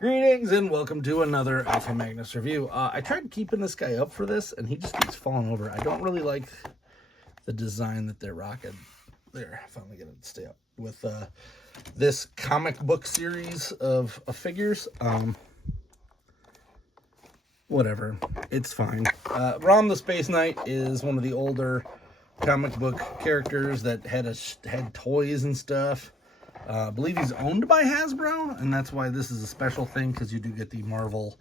Greetings and welcome to another Alpha Magnus review. I tried keeping this guy up for this and he just keeps falling over. I don't really like the design that they're rocking. There, finally get it to stay up with this comic book series of figures. Whatever, it's fine. ROM the Space Knight is one of the older comic book characters that had toys and stuff. I believe he's owned by Hasbro, and that's why this is a special thing, because you do get the Marvel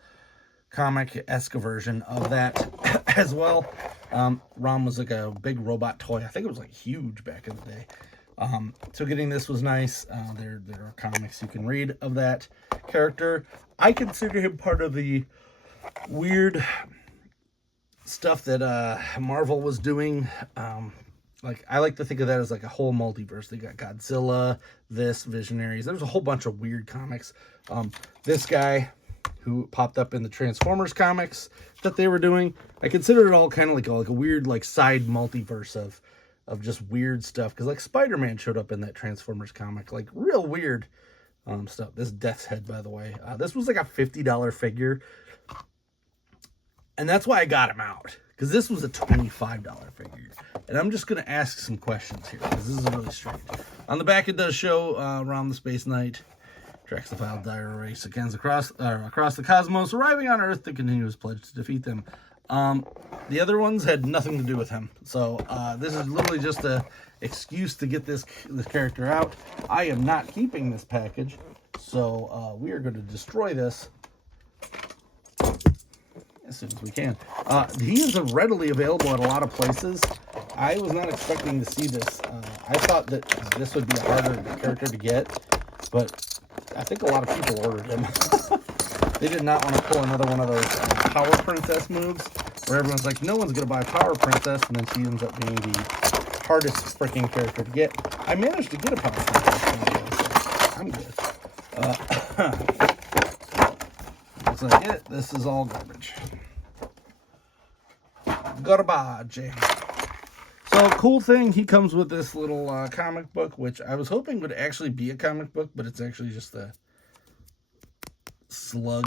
comic-esque version of that as well. ROM was like a big robot toy. I think it was like huge back in the day. So getting this was nice. There are comics you can read of that character. I consider him part of the weird stuff that Marvel was doing. Like, I like to think of that as like a whole multiverse. They got Godzilla, this, Visionaries. There's a whole bunch of weird comics. This guy who popped up in the Transformers comics that they were doing, I consider it all kind of like a weird like side multiverse of just weird stuff. Because like Spider-Man showed up in that Transformers comic, like real weird stuff. This Death's Head, by the way. This was like a $50 figure. And that's why I got him out. Because this was a $25 figure. And I'm just going to ask some questions here, because this is really strange. On the back, it does show ROM the Space Knight tracks the vile dire race across the cosmos, arriving on Earth to continue his pledge to defeat them. The other ones had nothing to do with him. So this is literally just an excuse to get this character out. I am not keeping this package, so we are going to destroy this as soon as we can. He is readily available at a lot of places. I was not expecting to see this. I thought that this would be a harder character to get, but I think a lot of people ordered him. They did not want to pull another one of those Power Princess moves, where everyone's like, no one's going to buy Power Princess, and then she ends up being the hardest freaking character to get. I managed to get a Power Princess, so I'm good. Looks like it. This is all garbage. Garbage. So, cool thing, he comes with this little comic book, which I was hoping would actually be a comic book, but it's actually just a slug.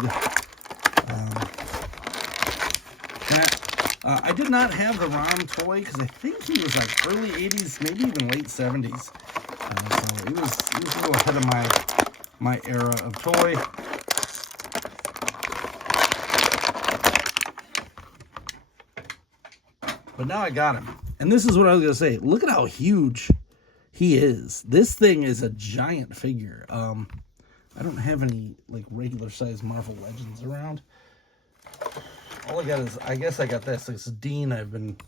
I did not have the ROM toy, because I think he was like early 80s, maybe even late 70s. So, he was a little ahead of my era of toy. But now I got him. And this is what I was going to say. Look at how huge he is. This thing is a giant figure. I don't have any like regular size Marvel Legends around. All I got is, I guess I got this. It's Dean I've been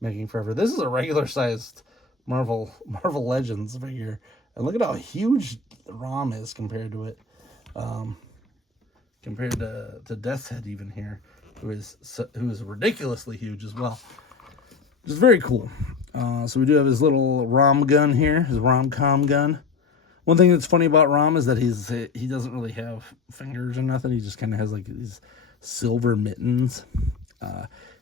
making forever. This is a regular sized Marvel Legends figure. And look at how huge ROM is compared to it. Compared to Death's Head even here, who is ridiculously huge as well. Which is very cool. So we do have his little ROM gun here, his rom-com gun. One thing that's funny about ROM is that he doesn't really have fingers or nothing. He just kind of has like these silver mittens.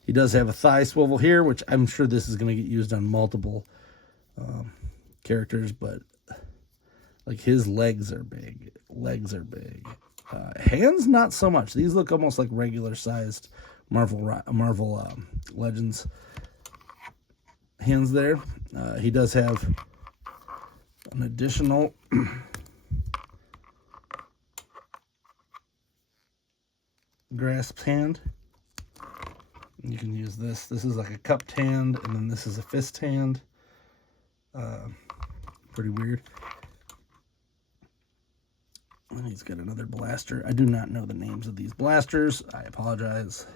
He does have a thigh swivel here, which I'm sure this is going to get used on multiple characters, but like his legs are big. Hands, not so much. These look almost like regular sized Marvel Legends hands there. He does have an additional grasp hand. You can use this. This is like a cupped hand, and then this is a fist hand. Pretty weird. And he's got another blaster. I do not know the names of these blasters. I apologize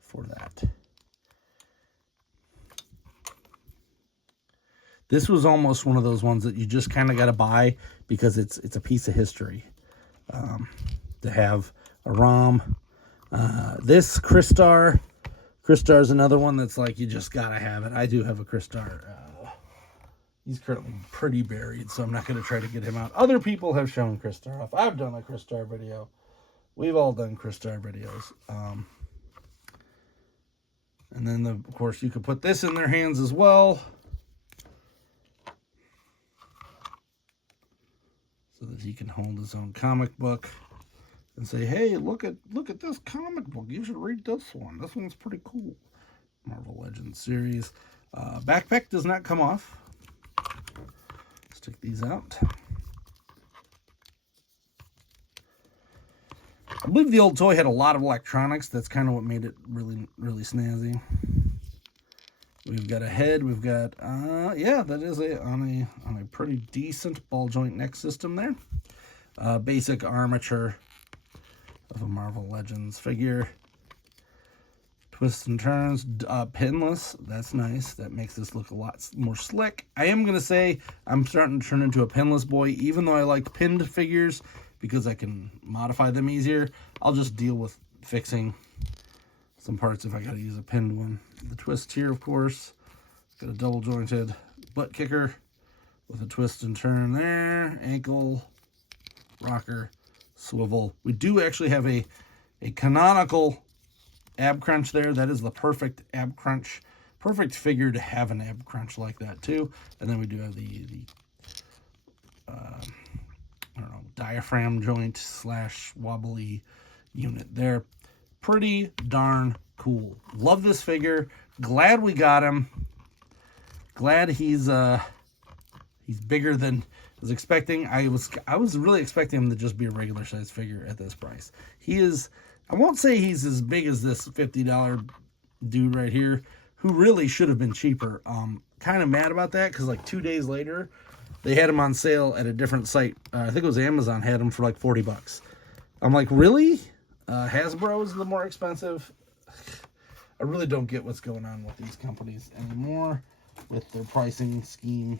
for that. This was almost one of those ones that you just kind of got to buy because it's a piece of history to have a ROM. This Crystar is another one that's like you just got to have it. I do have a Crystar. He's currently pretty buried, so I'm not going to try to get him out. Other people have shown Crystar off. I've done a Crystar video. We've all done Crystar videos. And then, of course, you could put this in their hands as well, so that he can hold his own comic book. and say, hey, look at this comic book. You should read this one. This one's pretty cool. Marvel Legends series. Backpack does not come off. Let's take these out. I believe the old toy had a lot of electronics. That's kind of what made it really, really snazzy. We've got a head. We've got, yeah, that is on a pretty decent ball joint neck system there. Basic armature of a Marvel Legends figure. Twists and turns, pinless. That's nice. That makes this look a lot more slick. I am going to say I'm starting to turn into a pinless boy, even though I like pinned figures because I can modify them easier. I'll just deal with fixing some parts if I got to use a pinned one. The twist here, of course. Got a double jointed butt kicker with a twist and turn there. Ankle, rocker, swivel. We do actually have a canonical ab crunch there. That is the perfect ab crunch. Perfect figure to have an ab crunch like that too. And then we do have the I don't know, diaphragm joint / wobbly unit there. Pretty darn cool. Love this figure. Glad we got him. Glad he's bigger than I was expecting. I was really expecting him to just be a regular size figure at this price. He is, I won't say he's as big as this $50 dude right here, who really should have been cheaper. Kind of mad about that because like 2 days later, they had him on sale at a different site. I think it was Amazon had him for like $40. I'm like, really? Hasbro is the more expensive. I really don't get what's going on with these companies anymore with their pricing scheme.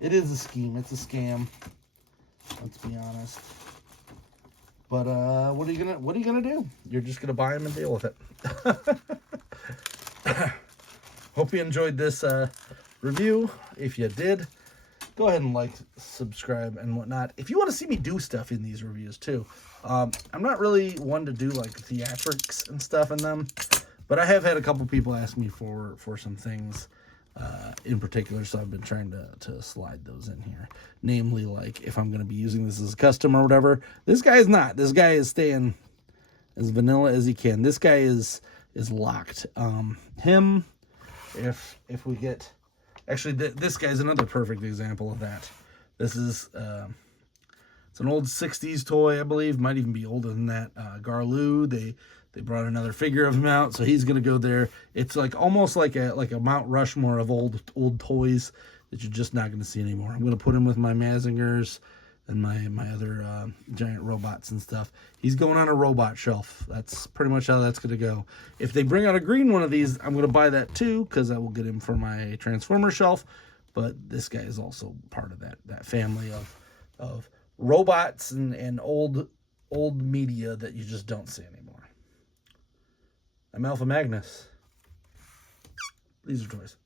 It is a scheme. It's a scam. Let's be honest. But what are you gonna do? You're just gonna buy them and deal with it. Hope you enjoyed this review. If you did, go ahead and like, subscribe, and whatnot. If you want to see me do stuff in these reviews too, I'm not really one to do like theatrics and stuff in them, but I have had a couple people ask me for some things in particular, so I've been trying to slide those in here. Namely, like if I'm going to be using this as a custom or whatever. This guy is not. This guy is staying as vanilla as he can. This guy is locked. Him, if we get... Actually, this guy's another perfect example of that. This is, it's an old 60s toy, I believe. Might even be older than that. Garloo, they brought another figure of him out, so he's going to go there. It's like almost like a Mount Rushmore of old toys that you're just not going to see anymore. I'm going to put him with my Mazingers and my other giant robots and stuff. He's going on a robot shelf. That's pretty much how that's going to go. If they bring out a green one of these, I'm going to buy that too, because I will get him for my Transformer shelf. But this guy is also part of that family of robots and old media that you just don't see anymore. I'm Alpha Magnus. These are toys.